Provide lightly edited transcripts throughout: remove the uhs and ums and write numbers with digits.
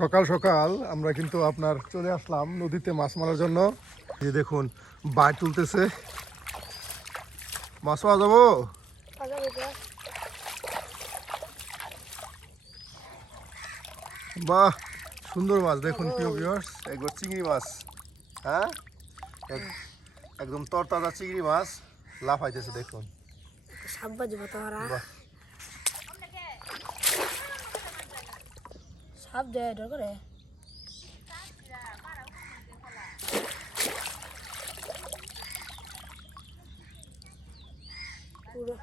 সকাল সকাল আমরা কিন্তু আপনার চলে আসলাম নদীতে মাছ মারার জন্য। এই দেখুন বাইট তুলতেছে, মাছ পাওয়া যাবো। বাহ, সুন্দর মাছ দেখুন প্রিয় ভিউয়ার্স, একবার চিংড়ি মাছ। হ্যাঁ, একদম তরতাজা চিংড়ি মাছ লাফাইতেছে দেখুন। সাপ দেয় করে পুরো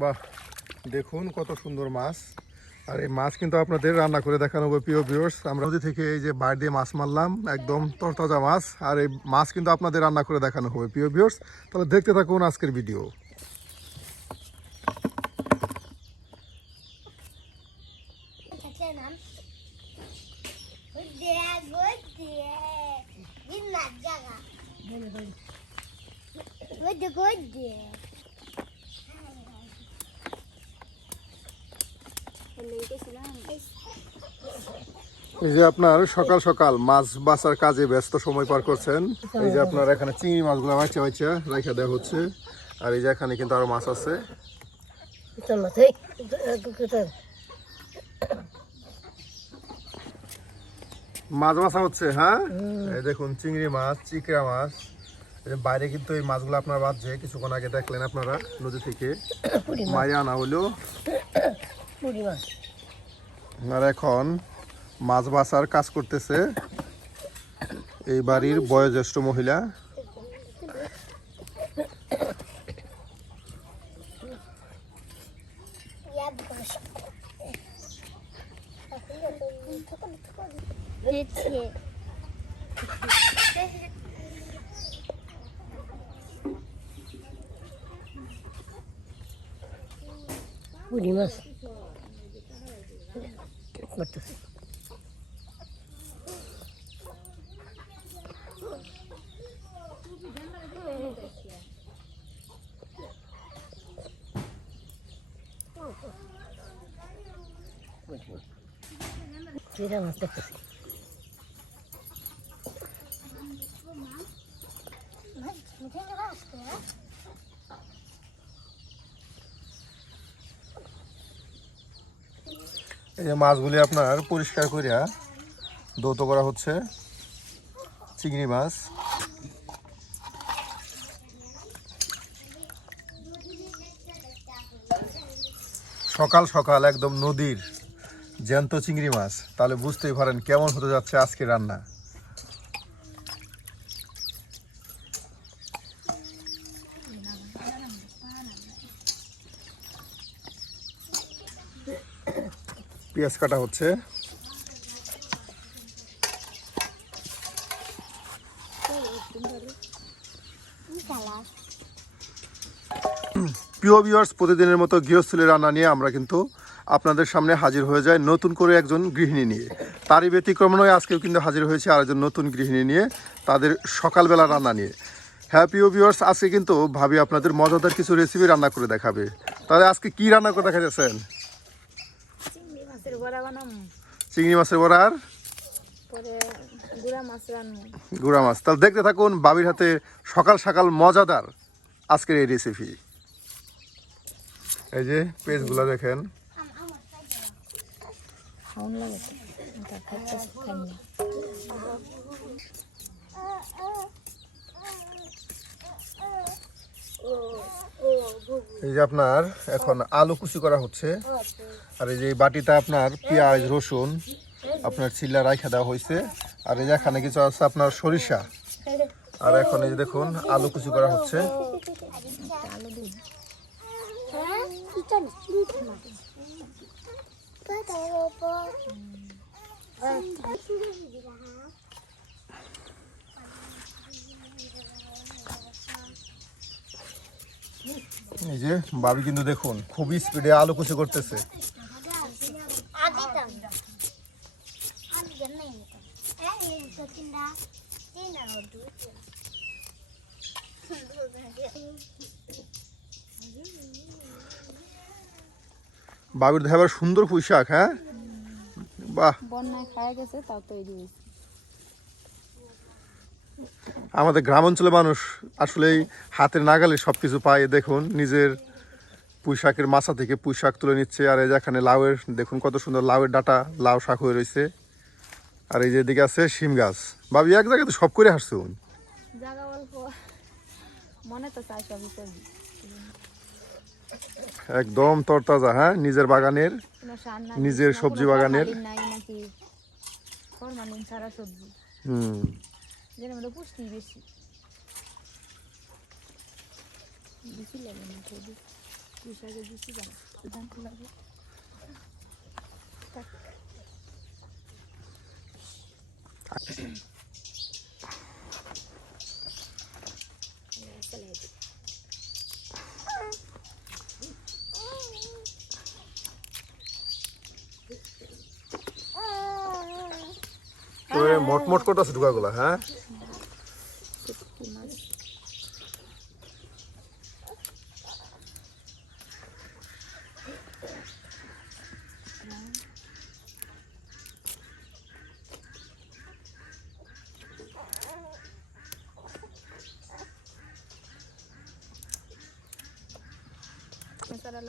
বাহ, দেখুন কত সুন্দর মাছ। আর এই মাছ কিন্তু আপনাদের রান্না করে দেখানো হবে প্রিয় ভিউয়ার্স। আমরা নদী থেকে এই যে বাইর দিয়ে মাছ মারলাম, একদম তরতাজা মাছ। আর এই মাছ কিন্তু আপনাদের রান্না করে দেখানো হবে প্রিয় ভিউয়ার্স। তাহলে দেখতে থাকুন আজকের ভিডিও। এই যে আপনার সকাল সকাল মাছ বাছার কাজে ব্যস্ত সময় পার করছেন। এই যে আপনার এখানে চিংড়ি মাছগুলো বাচ্চা বাচ্চা রাখা দেওয়া হচ্ছে। আর এই যে এখানে কিন্তু আরো মাছ আছে। মাছ বাছা হচ্ছে। হ্যাঁ, এই দেখুন চিংড়ি মাছ, চিকড়া মাছ। বাইরে কিন্তু এই মাছগুলো আপনার বাজছে, কিছুক্ষণ আগে দেখলেন আপনারা নদী থেকে মায়া আনা হলো। আর এখন মাছ বাছার কাজ করতেছে এই বাড়ির বয়োজ্যেষ্ঠ মহিলা। পুরি মাছ করতেছে। চিরা মাছ দেখতেছি। এই যে মাছগুলি আপনার পরিষ্কার করিয়া ধৌত করা হচ্ছে। চিংড়ি মাছ সকাল সকাল একদম নদীর জ্যান্ত চিংড়ি মাছ, তাহলে বুঝতেই পারেন কেমন হতে যাচ্ছে আজকে রান্না। পেঁয়াজ কাটা হচ্ছে। প্রিয় প্রিয় ভিউয়ার্স, প্রতিদিনের মতো গৃহস্থলী রান্না নিয়ে আমরা কিন্তু আপনাদের সামনে হাজির হয়ে যায় নতুন করে একজন গৃহিণী নিয়ে। তারই ব্যতিক্রম নয়, আজকেও কিন্তু হাজির হয়েছে আরেকজন নতুন গৃহিণী নিয়ে, তাদের সকালবেলা রান্না নিয়ে। হ্যাঁ প্রিয় ভিউয়ার্স, আজকে কিন্তু ভাবি আপনাদের মজাদার কিছু রেসিপি রান্না করে দেখাবে। তাহলে আজকে কি রান্না করে দেখা যাচ্ছেন? চিংড়ি মাছের বড়া বানাবো, চিংড়ি মাছের বড়া আর পরে গুড়া মাছ রান্না। গুঁড়া মাছ। তাহলে দেখতে থাকুন ভাবির হাতে সকাল সকাল মজাদার আজকের এই রেসিপি। এই যে পেজগুলো দেখেন, খাওয়ান লাগে তো, এটা খাইতেছে, খাই না। এই যে আপনার এখন আলু কুচি করা হচ্ছে, আর এই যে এই বাটিতে আপনার পেঁয়াজ রসুন আপনার ছিলা রাইখা দেওয়া হয়েছে, আর এই যে এখানে কিছু আছে আপনার সরিষা, আর এখন এই যে দেখুন আলু কুচি করা হচ্ছে। আলু দিই, এই যে ভাবি কিন্তু দেখুন খুবই স্পিডে আলু কুচি করতেছে। বাবির দেখাবার সুন্দর পুঁইশাক। হ্যাঁ বাহ, বন্যায় খাওয়া গেছে, তাও তৈরি হয়েছে। আমাদের গ্রাম অঞ্চলের মানুষ আসলেই হাতের নাগালে সবকিছু পায়। দেখুন নিজের পুঁইশাকের মাছা থেকে পুঁইশাক তুলে নিচ্ছে, আর এই যে এখানে লাউয়ের দেখুন কত সুন্দর লাউয়ের ডাটা, লাউ শাক হয়ে রয়েছে, আর এই যে এদিকে আছে শিম গাছ। ভাবি এক জায়গায় তো সব করে হাসছুন। জায়গা অল্প, মনে তো চাই সবই করবি, একদম তরতাজা। হ্যাঁ নিজের বাগানের, কোনো সার নাই, নিজের না সবজি কোনো বাগানের। ফরমালিন নাই নাকি ফরমালিন ছাড়া সবজি, যেন আমাদের পুষ্টি বেশি। বেশি লাগে না খেয়ে, পুষাকে বেশি লাগে। মটমট করতেছে ঢুকাগুলা। হ্যাঁ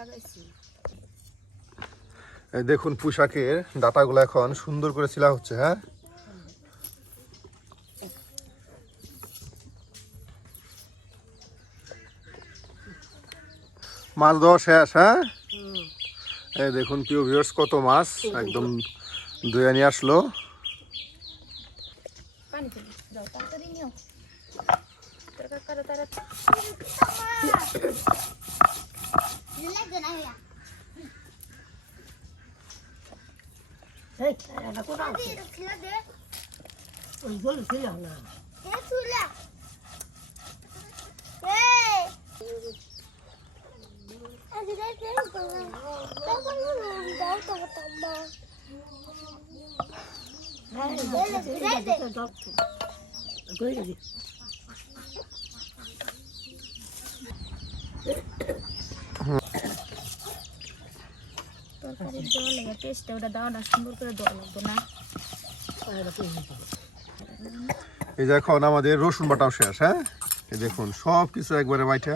লাগাইছি, এই দেখুন পুঁইশাকের ডাটাগুলো এখন সুন্দর করে ছিলা হচ্ছে। হ্যাঁ মাছ দেওয়া শেষ। হ্যাঁ এই দেখুন প্রিয় ভিউয়ার্স কত মাছ একদম ধুয়ে নিয়ে আসলো। পানি ফেলে যাও, তাড়াতাড়ি নিও, তাড়াতাড়ি। এই এটা কোথা আছে? ওই গলি ছিল না। তরকারি দেওয়া লাগে, টেস্টটা ওটা দেওয়াটা সুন্দর করে দেওয়া লাগবে না। এই যে এখন আমাদের রসুন বাটাও শেষ। হ্যাঁ এই দেখুন সব কিছু একবারে বাইটা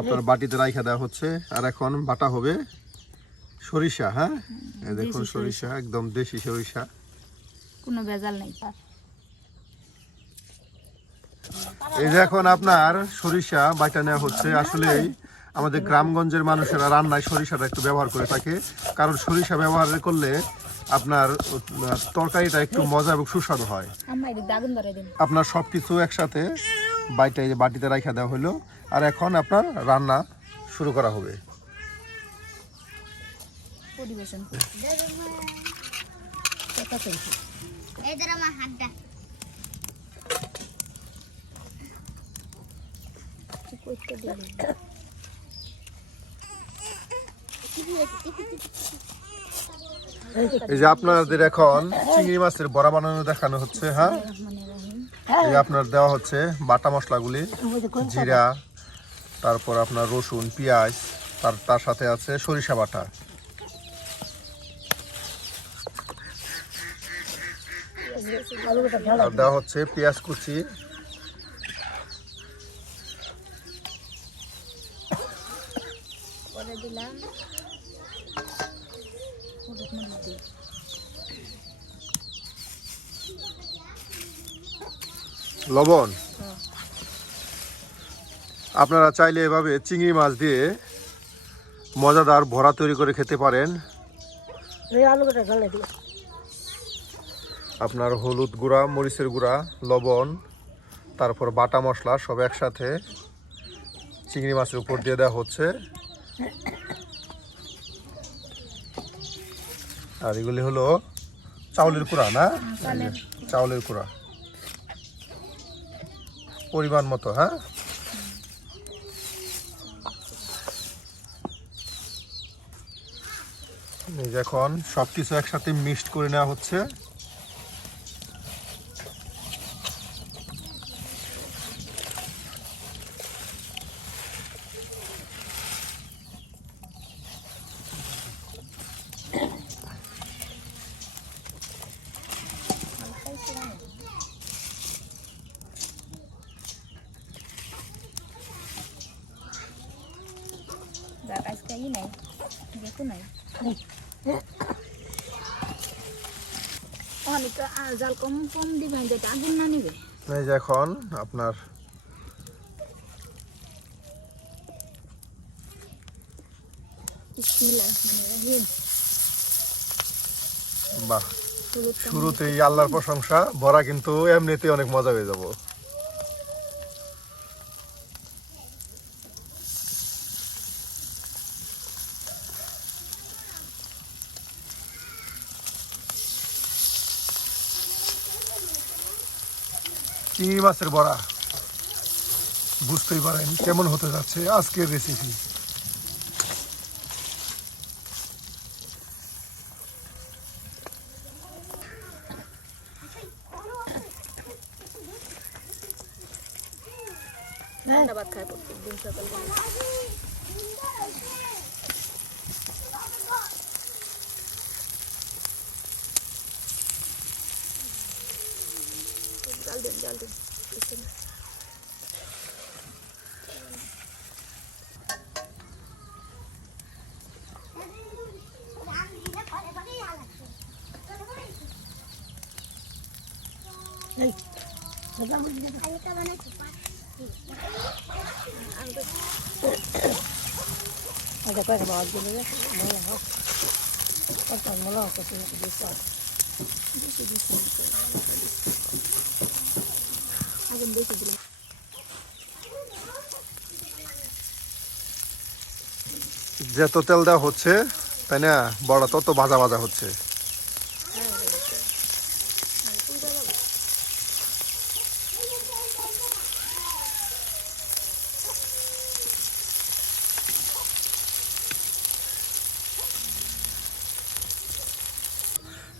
আপনার বাটিতে রাইখা দেওয়া হচ্ছে, আর এখন বাটা হবে সরিষা। হ্যাঁ এই দেখুন সরিষা, একদম দেশি সরিষা, কোনো ভেজাল নেই। এই যে এখন আপনার সরিষা বাটা নেওয়া হচ্ছে। আসলেই আমাদের গ্রামগঞ্জের মানুষেরা রান্নায় সরিষাটা একটু ব্যবহার করে থাকে, কারণ সরিষা ব্যবহার করলে আপনার তরকারিটা একটু মজা এবং সুস্বাদু হয়। আপনার সব কিছু একসাথে বাইটা এই যে বাটিতে রাখা দেওয়া হলো, আর এখন আপনার রান্না শুরু করা হবে। পরিবেশন এই যে আপনাদের এখন চিংড়ি মাছের বড়া বানানো দেখানো হচ্ছে। হ্যাঁ, এই যে আপনার দেওয়া হচ্ছে বাটা মশলাগুলি, জিরা, তারপর আপনার রসুন, পেঁয়াজ, তার সাথে আছে সরিষা বাটা। আর দেওয়া হচ্ছে পেঁয়াজ কুচি, পরে দিলাম হলুদ মরিচ দিয়ে। লবণ। আপনারা চাইলে এভাবে চিংড়ি মাছ দিয়ে মজাদার ভরা তৈরি করে খেতে পারেন। আপনার হলুদ গুঁড়া, মরিচের গুঁড়া, লবণ, তারপর বাটা মশলা সব একসাথে চিংড়ি মাছের উপর দিয়ে দেওয়া হচ্ছে। আর এগুলি হলো চাউলের কুড়া, না? চাউলের কুড়া পরিমাণ মতো। হ্যাঁ, এখন সবকিছু একসাথে মিক্সড করে নেওয়া হচ্ছে। আজকে ই নাই, যেহেতু নাই অনেক জাল কম কম দিবেন, যেটা আগুন না নিবে। এই যে এখন আপনার বাহ, শুরুতেই আল্লাহর প্রশংসা। বড়া কিন্তু এমনিতেই অনেক মজা হয়ে যাব। চিংড়ি মাছের বড়া, বুঝতেই পারেন কেমন হতে যাচ্ছে আজকের রেসিপি। ভাত খায় প্রত্যেকদিন সকালবেলা। জাল দিন, জাল দিন। আগুন বেশি দিলাম। যত তেল দেওয়া হচ্ছে, তাই না, বড়া তত ভাজা ভাজা হচ্ছে।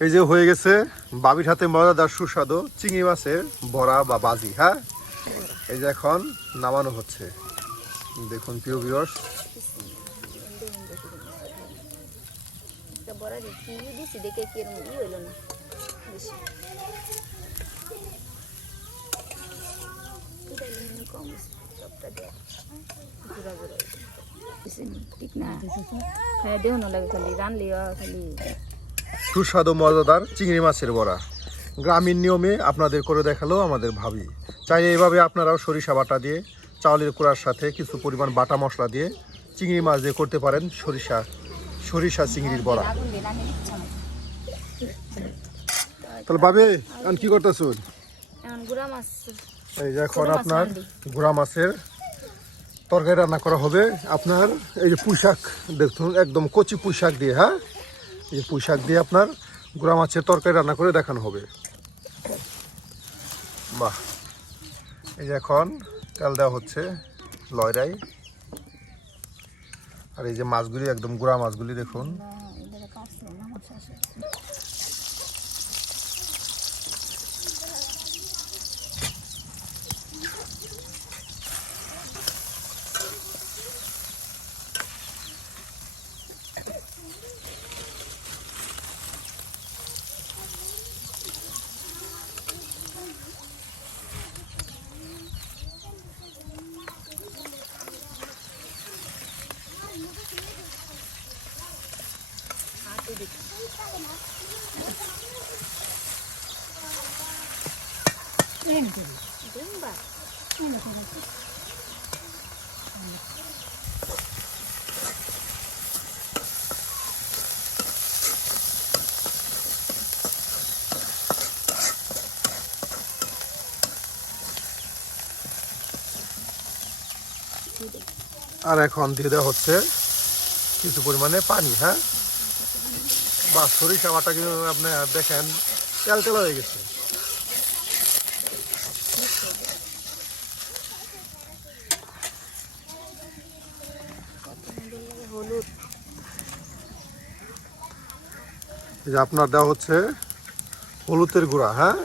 এই যে হয়ে গেছে বাবির হাতে মজাদার সুস্বাদু চিংড়ি মাছের বড়া বা বাজি। হ্যাঁ, এই যে এখন নামানো হচ্ছে। দেখুন প্রিয় ভিউয়ার্স, বড়া দিচ্ছি দিচ্ছি দেখে কি এরকম ই হইল না বেশি কম সবটা দেয় ঘুরা ঘুরা ঠিক না। খাই দেও না লাগে, খালি রানলি খালি। সুস্বাদু মজাদার চিংড়ি মাছের বড়া গ্রামীণ নিয়মে আপনাদের করে দেখালো আমাদের ভাবি। চাইলে এইভাবে আপনারাও সরিষা বাটা দিয়ে, চাউলের কুড়ার সাথে কিছু পরিমাণ বাটা মশলা দিয়ে চিংড়ি মাছ দিয়ে করতে পারেন সরিষা চিংড়ির বড়া। তাহলে ভাবি এখন কি করতেছুন? গুড়া মাছ, এই যে এখন আপনার গুড়া মাছের তরকারি রান্না করা হবে। আপনার এই যে পুঁই শাক দেখুন, একদম কচি পুঁই শাক দিয়ে। হ্যাঁ, এই পুঁই শাক দিয়ে আপনার গুড়া মাছের তরকারি রান্না করে দেখানো হবে। বাহ, এই যে এখন তেল দেওয়া হচ্ছে লয়রাই। আর এই যে মাছগুলি একদম গুড়া মাছগুলি দেখুন। এদের কাটছে না শেষে আর এখন দিয়ে দেওয়া হচ্ছে কিছু পরিমাণে পানি। হ্যাঁ, বা সরিষা বাটা কিন্তু আপনি দেখেন তেল তেল হয়ে গেছে। হলুদ এই যে আপনার দেওয়া হচ্ছে হলুদের গুঁড়া। হ্যাঁ,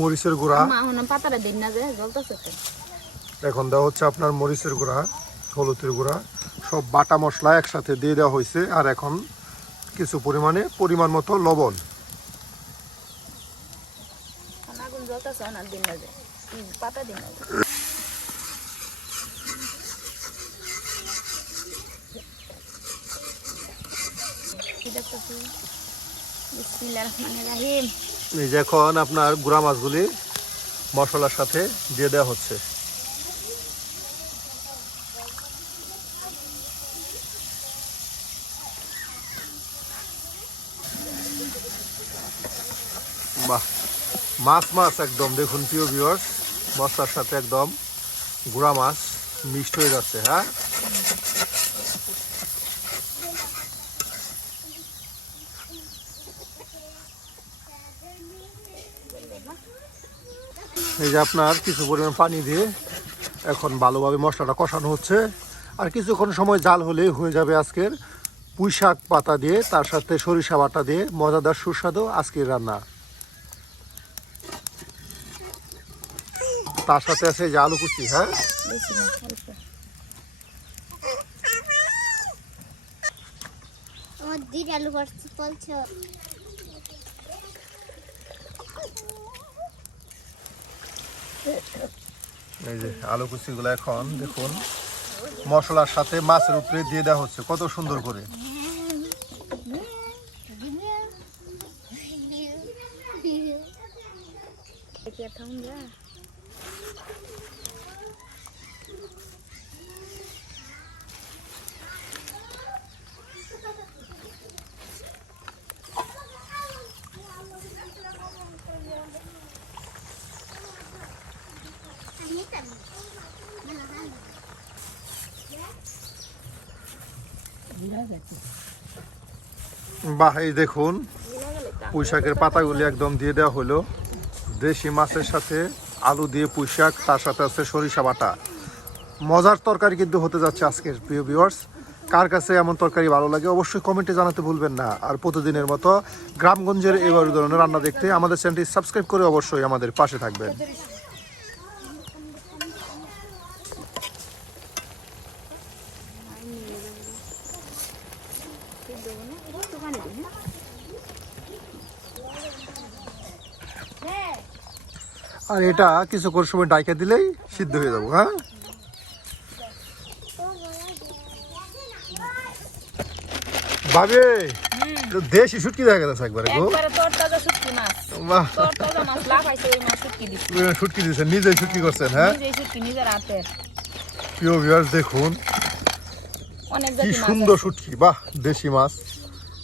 মরিচের গুঁড়া। মা হন পাতাটা দিন না যে জ্বলতেছে তো। এখন দেওয়া হচ্ছে আপনার মরিচের গুঁড়া, হলুদের গুঁড়া, সব বাটা মশলা একসাথে দিয়ে দেওয়া হয়েছে। আর এখন কিছু পরিমাণ মতো লবণ। আগুন জ্বলতেছে না দিন না যে পাতা দিন না যে বিসমিল্লাহির রহমানির রহিম। এই যে এখন আপনার গুঁড়া মাছগুলি মশলার সাথে দিয়ে দেওয়া হচ্ছে। বাহ, মাছ একদম দেখুন প্রিয় ভিউয়ার্স, মশলার সাথে একদম গুঁড়া মাছ মিক্সড হয়ে যাচ্ছে। হ্যাঁ, এই যে আপনার কিছু পরিমাণ পানি দিয়ে এখন ভালোভাবে মশলাটা কষানো হচ্ছে। আর কিছুক্ষণ সময় জাল হলেই হয়ে যাবে আজকের পুঁই শাক পাতা দিয়ে, তার সাথে সরিষা বাটা দিয়ে মজাদার সুস্বাদু আজকের রান্না। তার সাথে আছে এই যে আলু কুচি। হ্যাঁ, বেশি না অল্প। আমার দিদি আলু বলছো এই যে আলু কুচিগুলো এখন দেখুন মশলার সাথে মাছের উপরে দিয়ে দেওয়া হচ্ছে কত সুন্দর করে। কি আর থাম যা বাহ, এই দেখুন পুঁই শাকের পাতাগুলি একদম দিয়ে দেওয়া হলো দেশি মাছের সাথে আলু দিয়ে পুঁই শাক, তার সাথে আছে সরিষা বাটা। মজার তরকারি কিন্তু হতে যাচ্ছে আজকের প্রিয় ভিউয়ার্স। কার কাছে এমন তরকারি ভালো লাগে অবশ্যই কমেন্টে জানাতে ভুলবেন না। আর প্রতিদিনের মতো গ্রামগঞ্জের এই ধরনের রান্না দেখতে আমাদের চ্যানেলটি সাবস্ক্রাইব করে অবশ্যই আমাদের পাশে থাকবেন। আর এটা কিছুক্ষণ সময় ডাইকা দিলেই সিদ্ধ হয়ে যাবো। হ্যাঁ, ভাবি দেশি শুটকি দেখা গেছে একবারে গো। একবারে তরতাজা শুটকি মাছ। বাহ, তরতাজা মাছ লাফাইছে ওই মাছ শুটকি দিছি। শুটকি দিয়েছেন, নিজেই শুটকি করছেন। হ্যাঁ, নিজেই শুটকি নিজের হাতের। প্রিয় ভিউয়ার্স দেখুন অনেক কি জাতি মাছ সুন্দর আছে। শুটকি। বাহ, দেশি মাছ,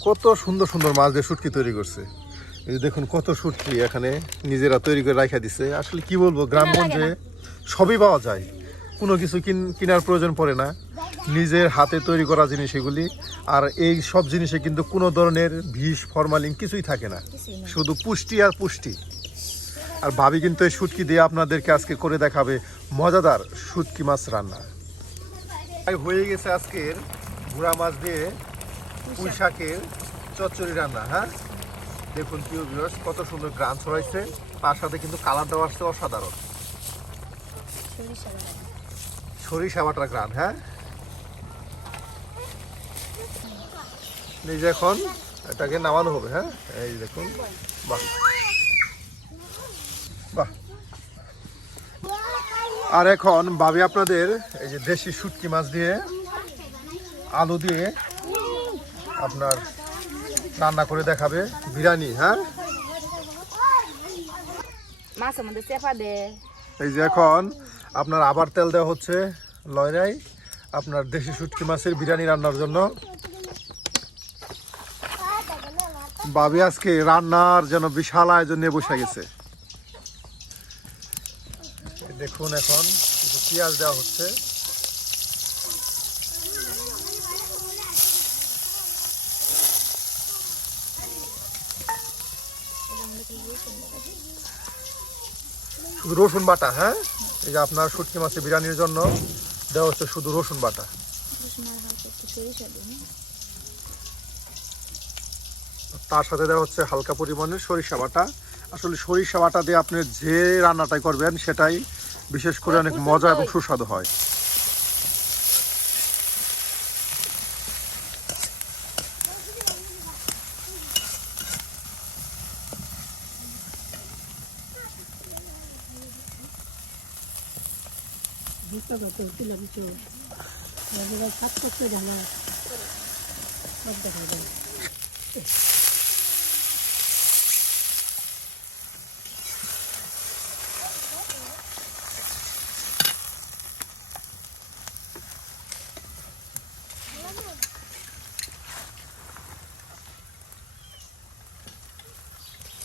কত সুন্দর সুন্দর মাছ দিয়ে শুটকি তৈরি করছে। এই যে দেখুন কত শুটকি এখানে নিজেরা তৈরি করে রাখা দিছে। আসলে কি বলবো, গ্রামগঞ্জে সবই পাওয়া যায়, কোনো কিছু কেনার প্রয়োজন পড়ে না, নিজের হাতে তৈরি করা জিনিস এগুলি। আর এই সব জিনিসে কিন্তু কোনো ধরনের বিষ ফরমালিন কিছুই থাকে না, কিছুই না। শুধু পুষ্টি আর পুষ্টি। আর ভাবি কিন্তু এই শুটকি দিয়ে আপনাদেরকে আজকে করে দেখাবে মজাদার শুটকি মাছ রান্না। হয়ে গেছে আজকের গুড়া মাছ দিয়ে পুঁই শাকের চচ্চড়ি রান্না। হ্যাঁ, দেখুন প্রিয় ভিউয়ার্স কত সুন্দর গ্রান ছড়াইছে, তার সাথে কিন্তু কালারটাও আসছে অসাধারণ সরিষা বাটার গ্রান। হ্যাঁ, এই যে এখন এটাকে নামানো হবে। হ্যাঁ, এই দেখুন, বাহ বাহ। আর এখন ভাবি আপনাদের এই যে দেশি শুটকি মাছ দিয়ে আলু দিয়ে আপনার রান্না করে দেখাবে বিরিয়ানি। হ্যাঁ, মাছের মধ্যে চেপা দে। এই যে এখন আপনার আবার তেল দেওয়া হচ্ছে লয়রাই আপনার দেশি শুটকি মাছের বিরিয়ানি রান্নার জন্য। ভাবি আজকে রান্নার যেন বিশাল আয়োজন নিয়ে বসে গেছে। দেখুন এখন কিছু পেঁয়াজ দেওয়া হচ্ছে, শুধু রসুন বাটা। হ্যাঁ, এই যে আপনার শুটকি মাছের বিরিয়ানির জন্য দেওয়া হচ্ছে শুধু রসুন বাটা। তার সাথে দেওয়া হচ্ছে হালকা পরিমাণের সরিষা বাটা। আসলে সরিষা বাটা দিয়ে আপনি যে রান্নাটাই করবেন সেটাই বিশেষ করে অনেক মজা এবং সুস্বাদু হয়।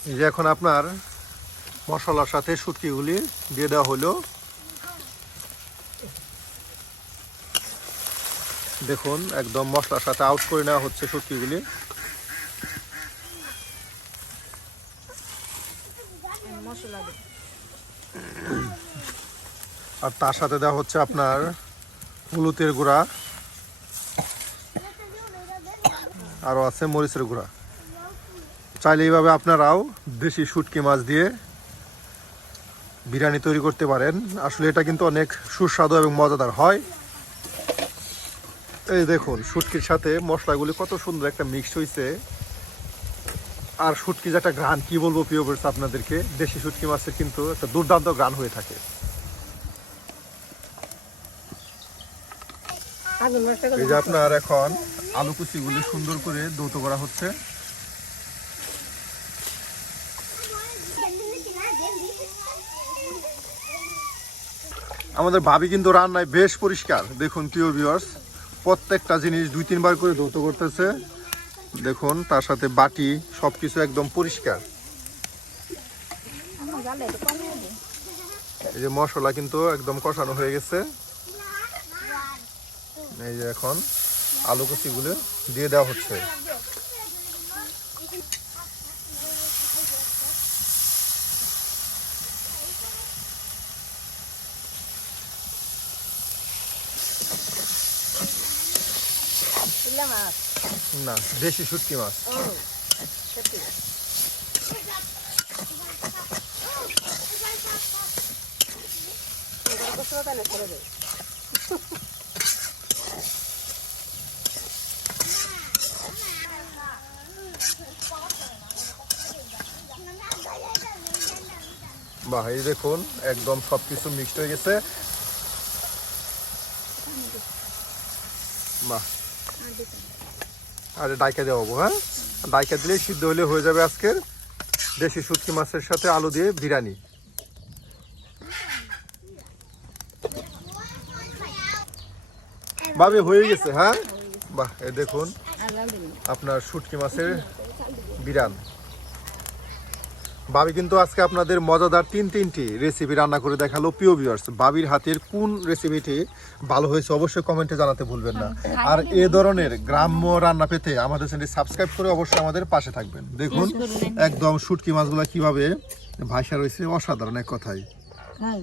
এই যে এখন আপনার মশলার সাথে শুটকিগুলি দিয়ে দেওয়া হলো। দেখুন একদম মশলার সাথে আউট করে নেওয়া হচ্ছে শুটকিগুলি। আর তার সাথে দেওয়া হচ্ছে আপনার হলুদের গুঁড়া, আরও আছে মরিচের গুঁড়া। চাইলে এইভাবে আপনারাও দেশি শুটকি মাছ দিয়ে বিরিয়ানি তৈরি করতে পারেন। আসলে এটা কিন্তু অনেক সুস্বাদু এবং মজাদার হয়। এই দেখুন শুটকির সাথে মশলাগুলি কত সুন্দর একটা মিক্স হয়েছে। আর শুটকি যে একটা ঘ্রাণ, কি বলবো প্রিয় ভিউয়ার্স আপনাদেরকে, দেশি শুটকি মাছের কিন্তু একটা দুর্দান্ত ঘ্রাণ হয়ে থাকে। এই যে আপনার এখন আলু কুচিগুলি সুন্দর করে দৌত করা হচ্ছে। আমাদের ভাবি কিন্তু রান্নায় বেশ পরিষ্কার। দেখুন প্রিয় ভিউয়ার্স, প্রত্যেকটা জিনিস 2-3 বার করে ধৌত করতেছে। দেখুন তার সাথে বাটি সবকিছু একদম পরিষ্কার। এই যে মশলা কিন্তু একদম কষানো হয়ে গেছে। এই যে এখন আলু কুচিগুলো দিয়ে দেওয়া হচ্ছে। না, দেশি শুটকি মাছ। বাহ, এই দেখুন একদম সবকিছু মিক্সড হয়ে গেছে। বাহ, আর ডাইকা দেওয়া হবো। হ্যাঁ, ডাইকা দিলে সিদ্ধ হলে হয়ে যাবে আজকের দেশি শুটকি মাছের সাথে আলু দিয়ে বিরিয়ানি। ভাবি হয়ে গেছে। হ্যাঁ, বাহ, এই দেখুন আপনার শুটকি মাছের বিরিয়ানি। ভাবি কিন্তু আজকে আপনাদের মজাদার তিনটি রেসিপি রান্না করে দেখালো। প্রিয় ভিউয়ার্স, ভাবির হাতের কোন রেসিপিটি ভালো হয়েছে অবশ্যই কমেন্টে জানাতে ভুলবেন না। আর এ ধরনের গ্রাম্য রান্না পেতে আমাদের চ্যানেলটি সাবস্ক্রাইব করে অবশ্যই আমাদের পাশে থাকবেন। দেখুন একদম শুটকি মাছগুলো কিভাবে ভাষা রয়েছে অসাধারণ এক কথায়। খাই